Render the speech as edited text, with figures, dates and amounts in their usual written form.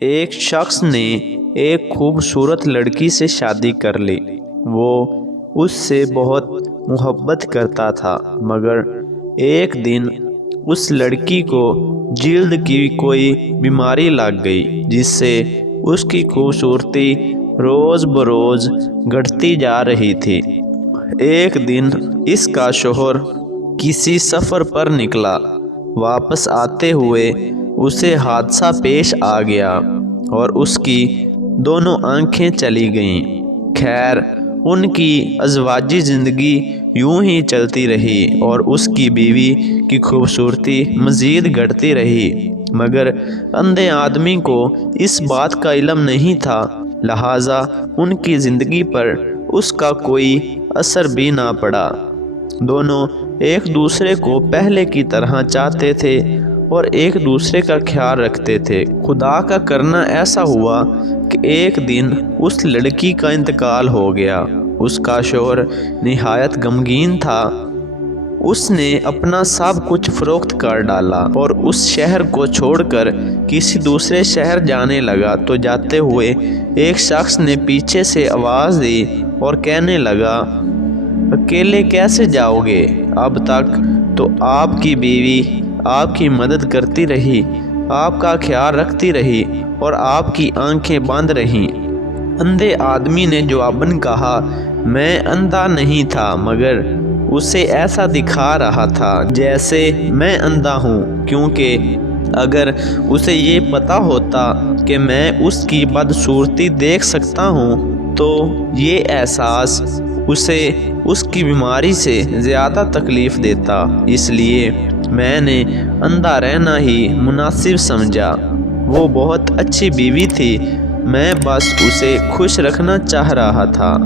ایک شخص نے ایک خوبصورت لڑکی سے شادی کر لی۔ وہ اس سے بہت محبت کرتا تھا، مگر ایک دن اس لڑکی کو جلد کی کوئی بیماری لگ گئی جس سے اس کی خوبصورتی روز بروز گھٹتی جا رہی تھی۔ ایک دن اس کا شوہر کسی سفر پر نکلا۔ واپس آتے ہوئے اسے حادثہ پیش آ گیا اور اس کی دونوں آنکھیں چلی گئیں۔ خیر، ان کی ازواجی زندگی یوں ہی چلتی رہی اور اس کی بیوی کی خوبصورتی مزید گھٹتی رہی، مگر اندھے آدمی کو اس بات کا علم نہیں تھا، لہٰذا ان کی زندگی پر اس کا کوئی اثر بھی نہ پڑا۔ دونوں ایک دوسرے کو پہلے کی طرح چاہتے تھے اور ایک دوسرے کا خیال رکھتے تھے۔ خدا کا کرنا ایسا ہوا کہ ایک دن اس لڑکی کا انتقال ہو گیا۔ اس کا شوہر نہایت غمگین تھا۔ اس نے اپنا سب کچھ فروخت کر ڈالا اور اس شہر کو چھوڑ کر کسی دوسرے شہر جانے لگا تو جاتے ہوئے ایک شخص نے پیچھے سے آواز دی اور کہنے لگا، اکیلے کیسے جاؤ گے؟ اب تک تو آپ کی بیوی آپ کی مدد کرتی رہی، آپ کا خیال رکھتی رہی اور آپ کی آنکھیں بند رہیں۔ اندھے آدمی نے جواباً کہا، میں اندھا نہیں تھا، مگر اسے ایسا دکھا رہا تھا جیسے میں اندھا ہوں، کیونکہ اگر اسے یہ پتہ ہوتا کہ میں اس کی بدصورتی دیکھ سکتا ہوں تو یہ احساس اسے اس کی بیماری سے زیادہ تکلیف دیتا، اس لیے میں نے اندھا رہنا ہی مناسب سمجھا۔ وہ بہت اچھی بیوی تھی، میں بس اسے خوش رکھنا چاہ رہا تھا۔